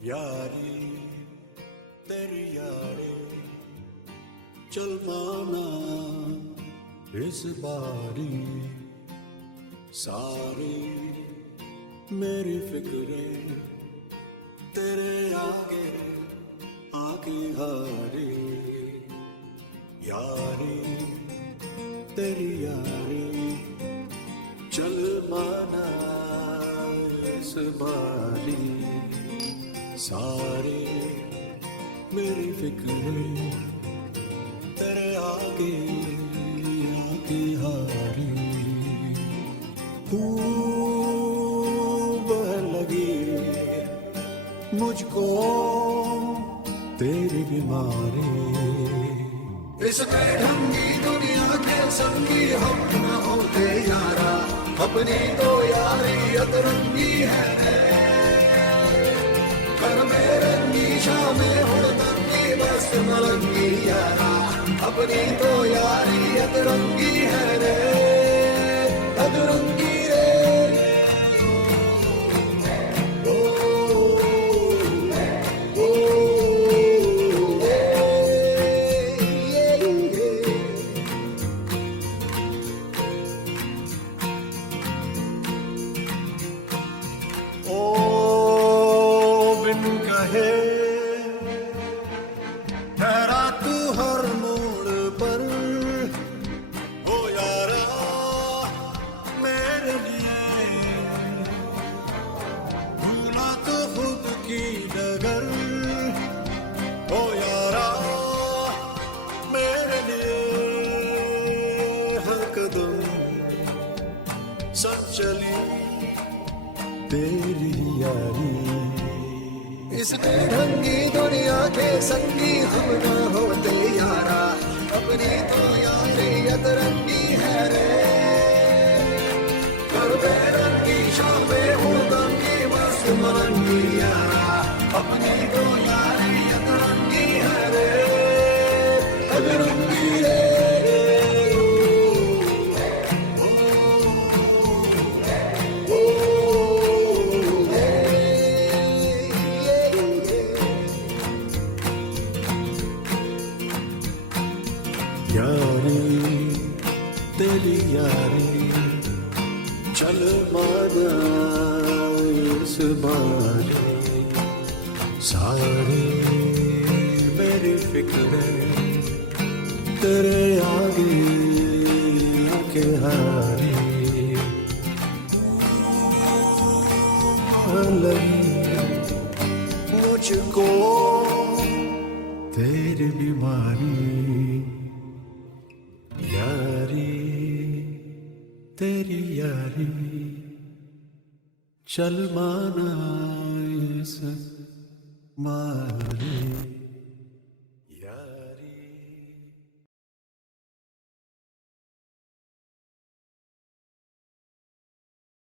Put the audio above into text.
यारी तेरी यारी चल माना इस बारी सारी मेरी फिक्रें तेरे आगे आके हारी यारी तेरी यारी चल माना इस बारी सारी मेरी फिक्रें तेरे आगे आके हारी बह लगी मुझको तेरी बीमारी इस बेढंगी दुनिया के संगी हम न होते यारा अपनी तो यारी अतरंगी है कर मेरे नीशा में हुड़दंगी बस मलंगी यारा अपनी तो यारी अतरंगी है रे अतरंगी रे ठहरा तू हर मोड़ पर वो यारा मेरे लिए भूला तो खुद की डगर वो यारा मेरे लिए हर कदम सब चली तेरी यारी इस बेढंगी दुनिया के संगी हम ना होते यारा अपनी तो यारी अतरंगी है रे कर बेरंगी शामें हुड़दंगी मस्त मलंगी यारा अपनी तो यारी अतरंगी है रे अतरंगी रे यारी तेरी यारी चल माना इस बारी सारी मेरी फिक्रें तेरे आगे आके हारी लगी मुझको तेरी बीमारी यारी तेरी यारी चल माना इस मारी